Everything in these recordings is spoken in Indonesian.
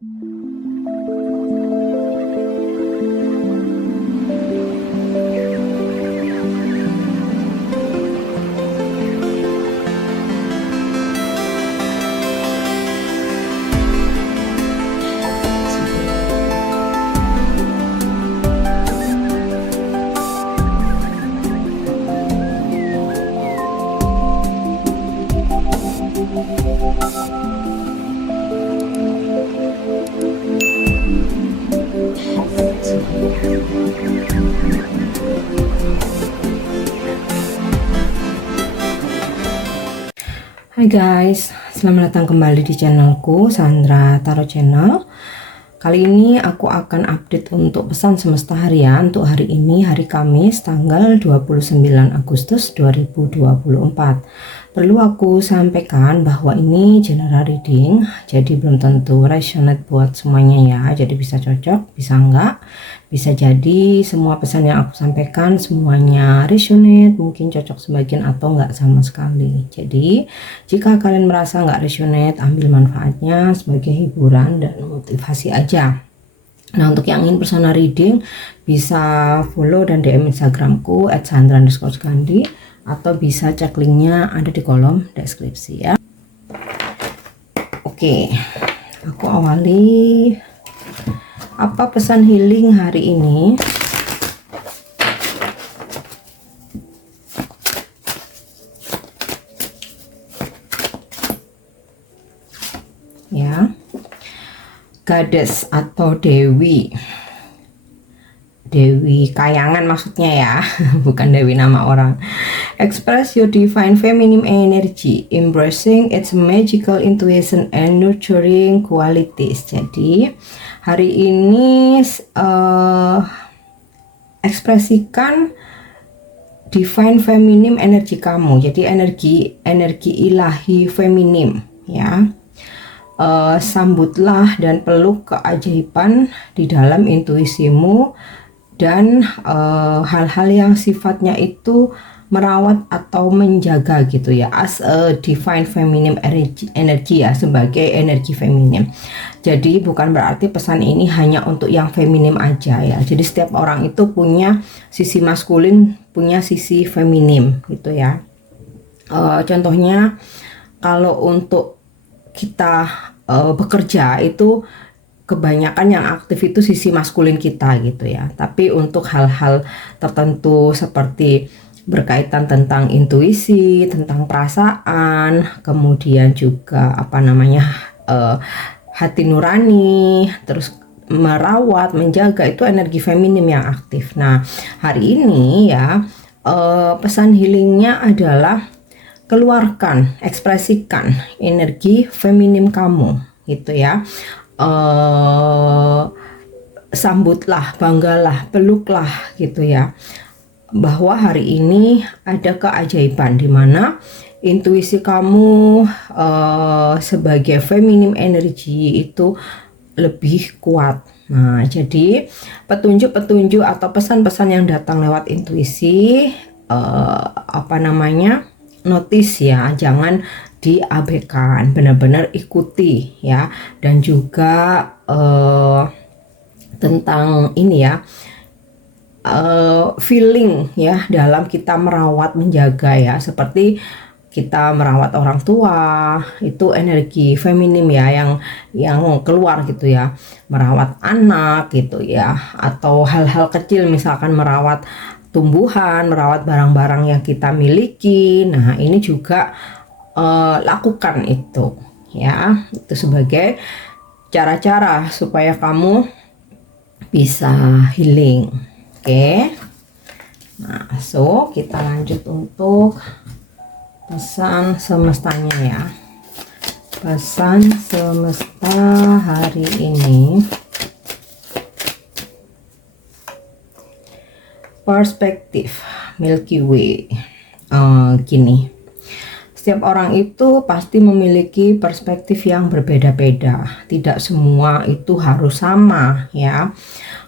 Hai guys, selamat datang kembali di channelku Sandra Tarot Channel. Kali ini aku akan update untuk pesan semesta harian untuk hari ini, hari Kamis tanggal 29 Agustus 2024. Perlu aku sampaikan bahwa ini general reading, jadi belum tentu resonate buat semuanya ya. Jadi bisa cocok, bisa enggak. Bisa jadi semua pesan yang aku sampaikan semuanya resonate, mungkin cocok sebagian atau enggak sama sekali. Jadi jika kalian merasa enggak resonate, ambil manfaatnya sebagai hiburan dan motivasi aja. Nah, untuk yang ingin personal reading bisa follow dan DM Instagramku @sandra_gandhi atau bisa cek linknya ada di kolom deskripsi ya. Oke, aku awali apa pesan healing hari ini. Ya, Goddess atau Dewi Kayangan maksudnya ya, bukan Dewi nama orang. Express your divine feminine energy, embracing its magical intuition and nurturing qualities. Jadi hari ini ekspresikan divine feminine energi kamu. Jadi energi ilahi feminim ya. Sambutlah dan peluk keajaiban di dalam intuisimu dan hal-hal yang sifatnya itu merawat atau menjaga gitu ya, as a divine feminine energy ya, sebagai energi feminim. Jadi bukan berarti pesan ini hanya untuk yang feminim aja ya. Jadi setiap orang itu punya sisi maskulin, punya sisi feminim gitu ya. Contohnya kalau untuk kita bekerja itu kebanyakan yang aktif itu sisi maskulin kita gitu ya. Tapi untuk hal-hal tertentu seperti berkaitan tentang intuisi, tentang perasaan, kemudian juga hati nurani, terus merawat, menjaga, itu energi feminim yang aktif. Nah, hari ini ya pesan healingnya adalah keluarkan, ekspresikan energi feminim kamu gitu ya. Sambutlah, banggalah, peluklah gitu ya, bahwa hari ini ada keajaiban di mana intuisi kamu sebagai feminim energy itu lebih kuat. Nah, jadi petunjuk-petunjuk atau pesan-pesan yang datang lewat intuisi notice ya, jangan diabaikan, benar-benar ikuti ya. Dan juga tentang ini ya, feeling ya dalam kita merawat, menjaga ya, seperti kita merawat orang tua, itu energi feminim ya yang keluar gitu ya, merawat anak gitu ya, atau hal-hal kecil misalkan merawat tumbuhan, merawat barang-barang yang kita miliki. Nah, ini juga lakukan itu ya, itu sebagai cara-cara supaya kamu bisa healing. Oke. Nah, so kita lanjut untuk pesan semestanya ya. Pesan semesta hari ini. Perspektif Milky Way. Gini. Setiap orang itu pasti memiliki perspektif yang berbeda-beda. Tidak semua itu harus sama ya.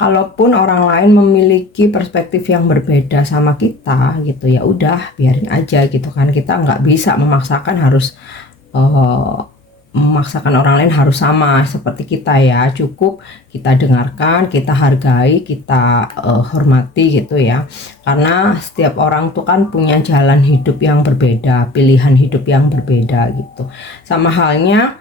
Kalaupun orang lain memiliki perspektif yang berbeda sama kita gitu, ya udah biarin aja gitu kan. Kita nggak bisa memaksakan harus memaksakan orang lain harus sama seperti kita ya. Cukup kita dengarkan, kita hargai, kita hormati gitu ya. Karena setiap orang tuh kan punya jalan hidup yang berbeda, pilihan hidup yang berbeda gitu. Sama halnya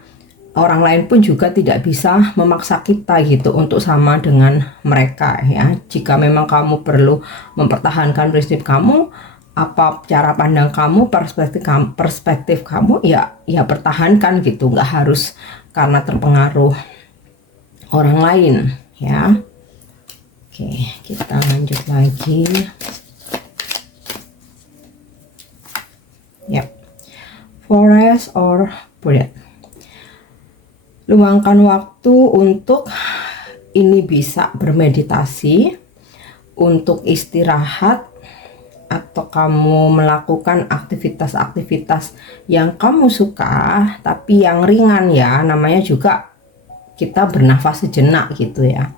orang lain pun juga tidak bisa memaksa kita gitu untuk sama dengan mereka ya. Jika memang kamu perlu mempertahankan prinsip kamu, apa cara pandang kamu, perspektif kamu ya pertahankan gitu, nggak harus karena terpengaruh orang lain ya. Oke, kita lanjut lagi. Yap. Forest or bread. Luangkan waktu untuk ini, bisa bermeditasi, untuk istirahat, atau kamu melakukan aktivitas-aktivitas yang kamu suka tapi yang ringan ya, namanya juga kita bernafas sejenak gitu ya.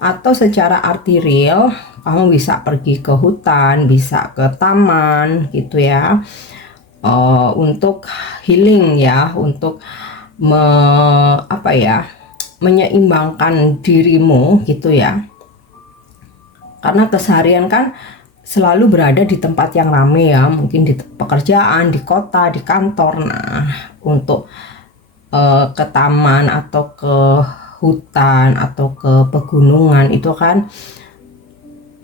Atau secara arti real, kamu bisa pergi ke hutan, bisa ke taman gitu ya, untuk healing ya, untuk menyeimbangkan dirimu gitu ya. Karena keseharian kan selalu berada di tempat yang ramai ya, mungkin di pekerjaan, di kota, di kantor. Nah, untuk ke taman atau ke hutan atau ke pegunungan itu kan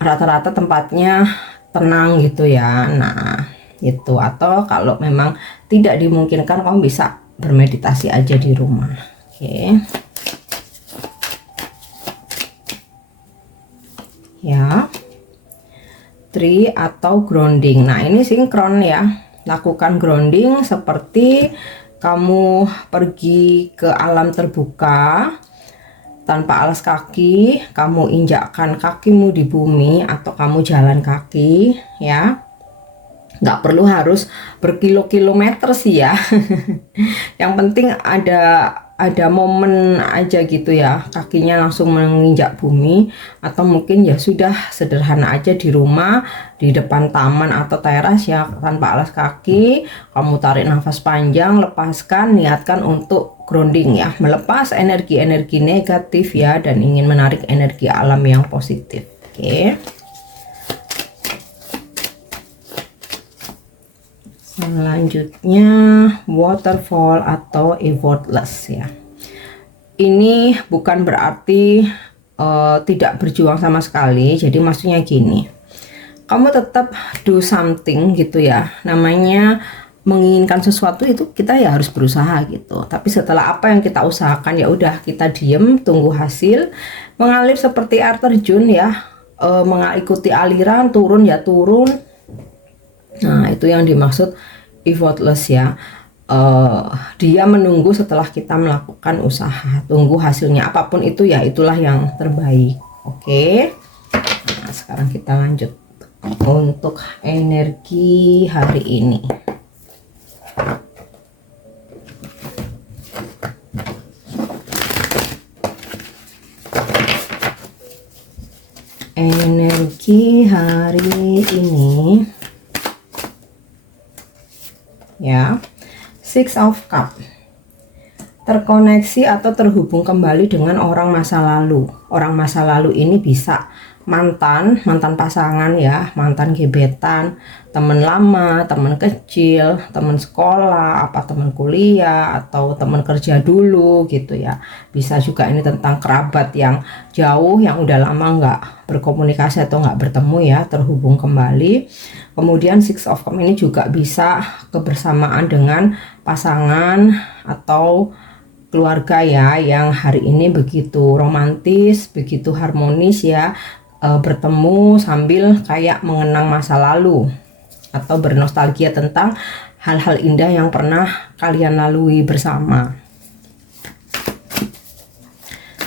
rata-rata tempatnya tenang gitu ya. Nah, itu. Atau kalau memang tidak dimungkinkan, kamu bisa bermeditasi aja di rumah. Oke. Ya. Tree atau grounding. Nah, ini sinkron ya. Lakukan grounding seperti kamu pergi ke alam terbuka tanpa alas kaki, kamu injakkan kakimu di bumi atau kamu jalan kaki ya. Nggak perlu harus berkilo-kilometer sih ya. Yang penting ada momen aja gitu ya, kakinya langsung menginjak bumi. Atau mungkin ya sudah sederhana aja di rumah, di depan taman atau teras ya, tanpa alas kaki, kamu tarik nafas panjang, lepaskan, niatkan untuk grounding ya, melepas energi-energi negatif ya, dan ingin menarik energi alam yang positif. Oke. Selanjutnya waterfall atau effortless ya. Ini bukan berarti tidak berjuang sama sekali. Jadi maksudnya gini, kamu tetap do something gitu ya. Namanya menginginkan sesuatu itu kita ya harus berusaha gitu. Tapi setelah apa yang kita usahakan ya udah kita diem, tunggu hasil, mengalir seperti air terjun ya, mengikuti aliran, turun ya turun. Nah, itu yang dimaksud effortless ya. Dia menunggu setelah kita melakukan usaha, tunggu hasilnya apapun itu ya, itulah yang terbaik. Oke. Nah, sekarang kita lanjut untuk energi hari ini. Energi hari ini ya, Six of Cup, terkoneksi atau terhubung kembali dengan orang masa lalu. Orang masa lalu ini bisa mantan pasangan ya, mantan gebetan, teman lama, teman kecil, teman sekolah, apa teman kuliah atau teman kerja dulu gitu ya. Bisa juga ini tentang kerabat yang jauh, yang udah lama nggak berkomunikasi atau nggak bertemu ya, terhubung kembali. Kemudian Six of Cups ini juga bisa kebersamaan dengan pasangan atau keluarga ya, yang hari ini begitu romantis, begitu harmonis ya, bertemu sambil kayak mengenang masa lalu atau bernostalgia tentang hal-hal indah yang pernah kalian lalui bersama.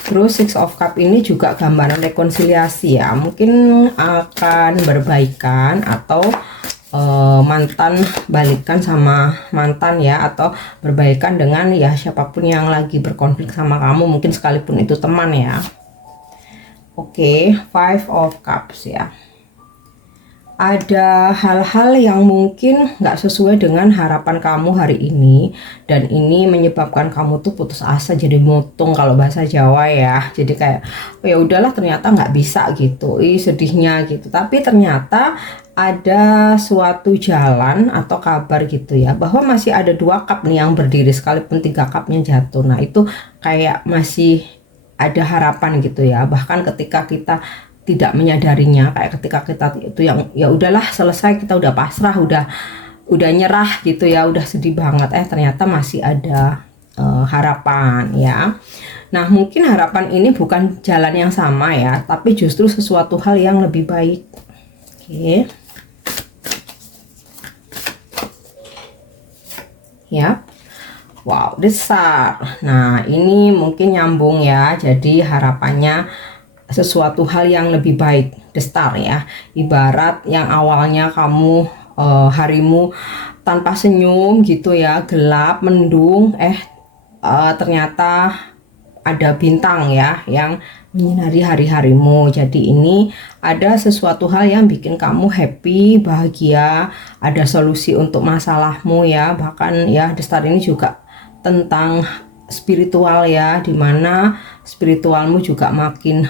Terus Six of Cups ini juga gambaran rekonsiliasi ya, mungkin akan berbaikan atau mantan balikan sama mantan ya, atau berbaikan dengan ya siapapun yang lagi berkonflik sama kamu, mungkin sekalipun itu teman ya. Oke, Five of Cups ya. ada hal-hal yang mungkin nggak sesuai dengan harapan kamu hari ini, dan ini menyebabkan kamu tuh putus asa, jadi mutung kalau bahasa Jawa ya. Jadi kayak oh ya udahlah, ternyata nggak bisa gitu, sedihnya gitu. Tapi ternyata ada suatu jalan atau kabar gitu ya, bahwa masih ada 2 cup nih yang berdiri sekalipun 3 cupnya jatuh. Nah itu kayak masih ada harapan gitu ya, bahkan ketika kita tidak menyadarinya, kayak ketika kita itu yang ya udahlah selesai, kita udah pasrah, udah nyerah gitu ya, udah sedih banget, ternyata masih ada harapan ya. Nah mungkin harapan ini bukan jalan yang sama ya, tapi justru sesuatu hal yang lebih baik. Oke. Ya. Wow, besar. Nah, ini mungkin nyambung ya. Jadi harapannya sesuatu hal yang lebih baik, the star ya. Ibarat yang awalnya kamu harimu tanpa senyum gitu ya, gelap, mendung, ternyata ada bintang ya yang menyinari hari-harimu. Jadi ini ada sesuatu hal yang bikin kamu happy, bahagia, ada solusi untuk masalahmu ya. Bahkan ya, the star ini juga tentang spiritual ya, dimana spiritualmu juga makin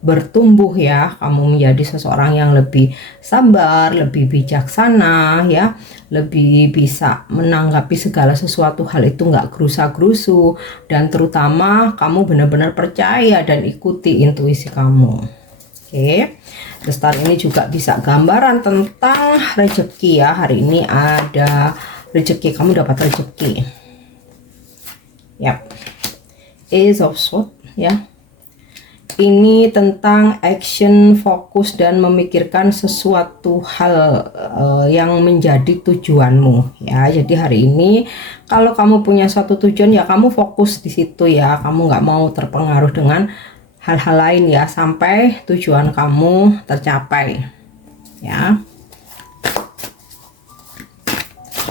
bertumbuh ya, kamu menjadi seseorang yang lebih sabar, lebih bijaksana ya, lebih bisa menanggapi segala sesuatu hal itu nggak gerusa-gerusu, dan terutama kamu benar-benar percaya dan ikuti intuisi kamu. Oke, The Star ini juga bisa gambaran tentang rezeki ya. Hari ini ada rezeki, kamu dapat rezeki. Yap, Ace of Swords ya. Ini tentang action, fokus, dan memikirkan sesuatu hal yang menjadi tujuanmu ya. Jadi hari ini kalau kamu punya suatu tujuan ya, kamu fokus di situ ya. Kamu nggak mau terpengaruh dengan hal-hal lain ya, sampai tujuan kamu tercapai ya.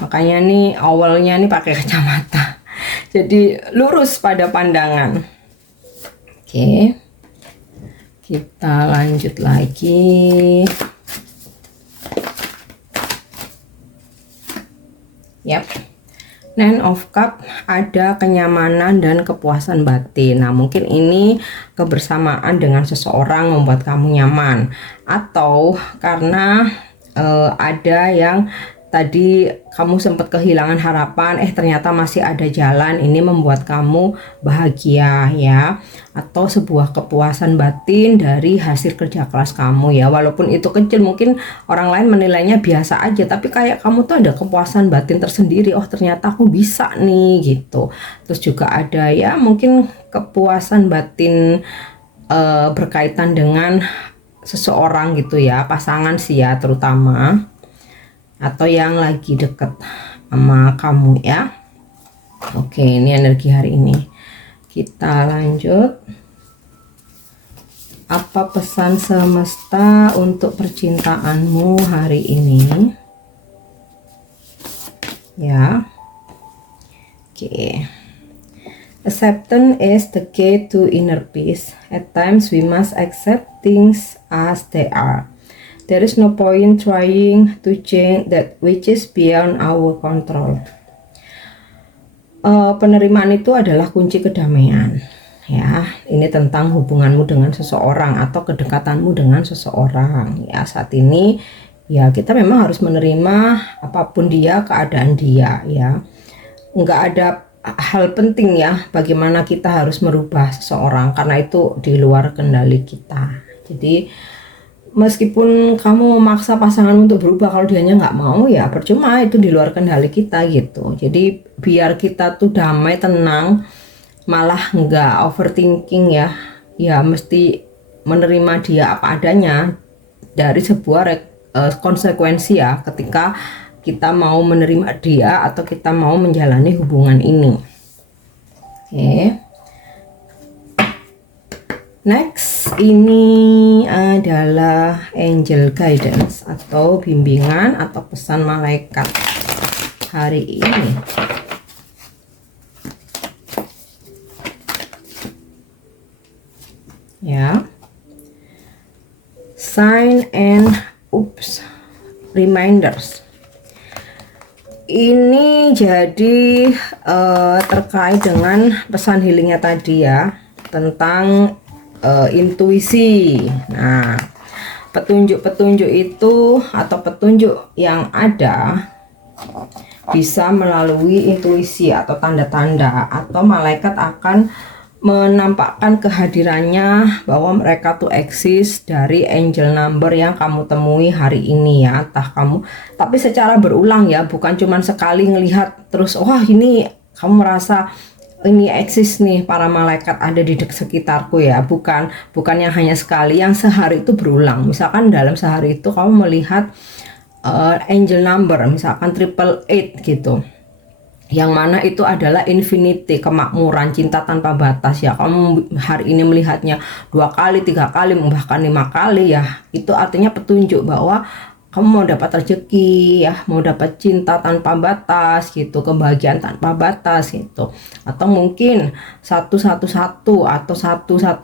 Makanya nih awalnya nih pakai kacamata, jadi lurus pada pandangan. Oke. Kita lanjut lagi. Yap. Nine of Cup, ada kenyamanan dan kepuasan batin. Nah, mungkin ini kebersamaan dengan seseorang membuat kamu nyaman, atau karena ada yang tadi kamu sempat kehilangan harapan, ternyata masih ada jalan, ini membuat kamu bahagia ya, atau sebuah kepuasan batin dari hasil kerja keras kamu ya, walaupun itu kecil, mungkin orang lain menilainya biasa aja, tapi kayak kamu tuh ada kepuasan batin tersendiri, oh ternyata aku bisa nih gitu. Terus juga ada ya mungkin kepuasan batin berkaitan dengan seseorang gitu ya, pasangan sih ya terutama, atau yang lagi deket sama kamu ya. Oke, ini energi hari ini. Kita lanjut. Apa pesan semesta untuk percintaanmu hari ini? Ya. Oke. Acceptance is the key to inner peace. At times we must accept things as they are. There is no point trying to change that which is beyond our control. Penerimaan itu adalah kunci kedamaian. Ya, ini tentang hubunganmu dengan seseorang atau kedekatanmu dengan seseorang. Ya, saat ini ya kita memang harus menerima apapun dia, keadaan dia. Ya, nggak ada hal penting ya bagaimana kita harus merubah seseorang, karena itu di luar kendali kita. Jadi meskipun kamu memaksa pasangan untuk berubah, kalau dianya nggak mau ya percuma, itu di luar kendali kita gitu. Jadi biar kita tuh damai, tenang, malah nggak overthinking ya. Ya mesti menerima dia apa adanya dari sebuah konsekuensi ya, ketika kita mau menerima dia atau kita mau menjalani hubungan ini. Oke. Next, ini adalah angel guidance atau bimbingan atau pesan malaikat hari ini. Ya. Sign and oops. reminders. Ini jadi terkait dengan pesan healingnya tadi ya, tentang intuisi. Nah, petunjuk-petunjuk itu atau petunjuk yang ada bisa melalui intuisi atau tanda-tanda, atau malaikat akan menampakkan kehadirannya bahwa mereka tuh eksis dari angel number yang kamu temui hari ini ya. Entah kamu, tapi secara berulang ya, bukan cuman sekali ngelihat terus wah ini kamu merasa ini eksis nih para malaikat ada di sekitarku ya. Bukan yang hanya sekali, yang sehari itu berulang. Misalkan dalam sehari itu kamu melihat angel number misalkan 888 gitu, yang mana itu adalah infinity, kemakmuran, cinta tanpa batas ya. Kamu hari ini melihatnya 2 kali, 3 kali, bahkan 5 kali ya, itu artinya petunjuk bahwa kamu mau dapat rezeki ya, mau dapat cinta tanpa batas gitu, kebahagiaan tanpa batas gitu. Atau mungkin 111 atau 114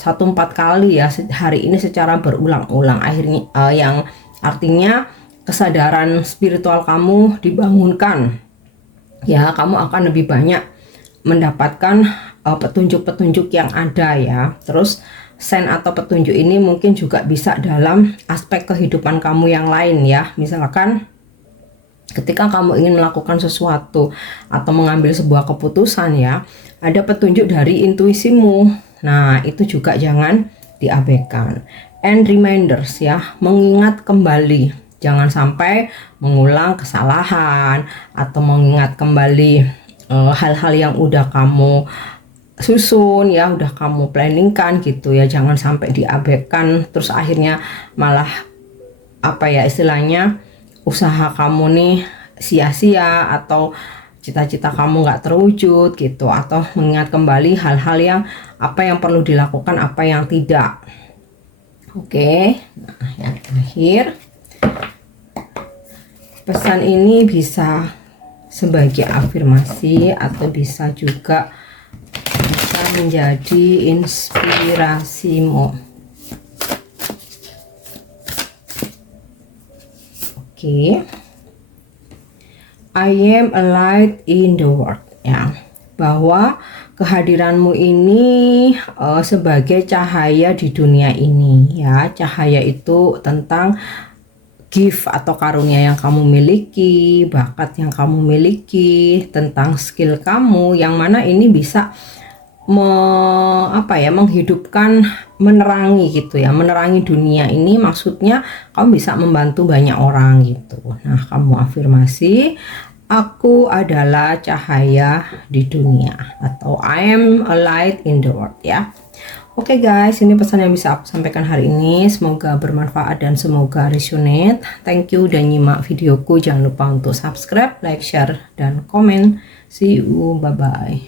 kali ya hari ini secara berulang-ulang, akhirnya yang artinya kesadaran spiritual kamu dibangunkan ya. Kamu akan lebih banyak mendapatkan petunjuk-petunjuk yang ada ya. Terus sign atau petunjuk ini mungkin juga bisa dalam aspek kehidupan kamu yang lain ya. Misalkan ketika kamu ingin melakukan sesuatu atau mengambil sebuah keputusan ya, ada petunjuk dari intuisimu. Nah, itu juga jangan diabaikan. And reminders ya, mengingat kembali. Jangan sampai mengulang kesalahan atau mengingat kembali hal-hal yang udah kamu susun ya, udah kamu planningkan gitu ya. Jangan sampai diabaikan, terus akhirnya malah apa ya istilahnya, usaha kamu nih sia-sia atau cita-cita kamu nggak terwujud gitu. Atau mengingat kembali hal-hal yang apa yang perlu dilakukan, apa yang tidak. Oke, nah yang terakhir, pesan ini bisa sebagai afirmasi atau bisa juga bisa menjadi inspirasimu. Oke. I am a light in the world ya. Bahwa kehadiranmu ini sebagai cahaya di dunia ini ya. Cahaya itu tentang gift atau karunia yang kamu miliki, bakat yang kamu miliki, tentang skill kamu, yang mana ini bisa menghidupkan, menerangi gitu ya, menerangi dunia ini. Maksudnya kamu bisa membantu banyak orang gitu. Nah, kamu afirmasi, aku adalah cahaya di dunia, atau I am a light in the world ya. Oke guys, ini pesan yang bisa aku sampaikan hari ini. Semoga bermanfaat dan semoga resonate. Thank you udah nyimak videoku. Jangan lupa untuk subscribe, like, share, dan komen. See you, bye-bye.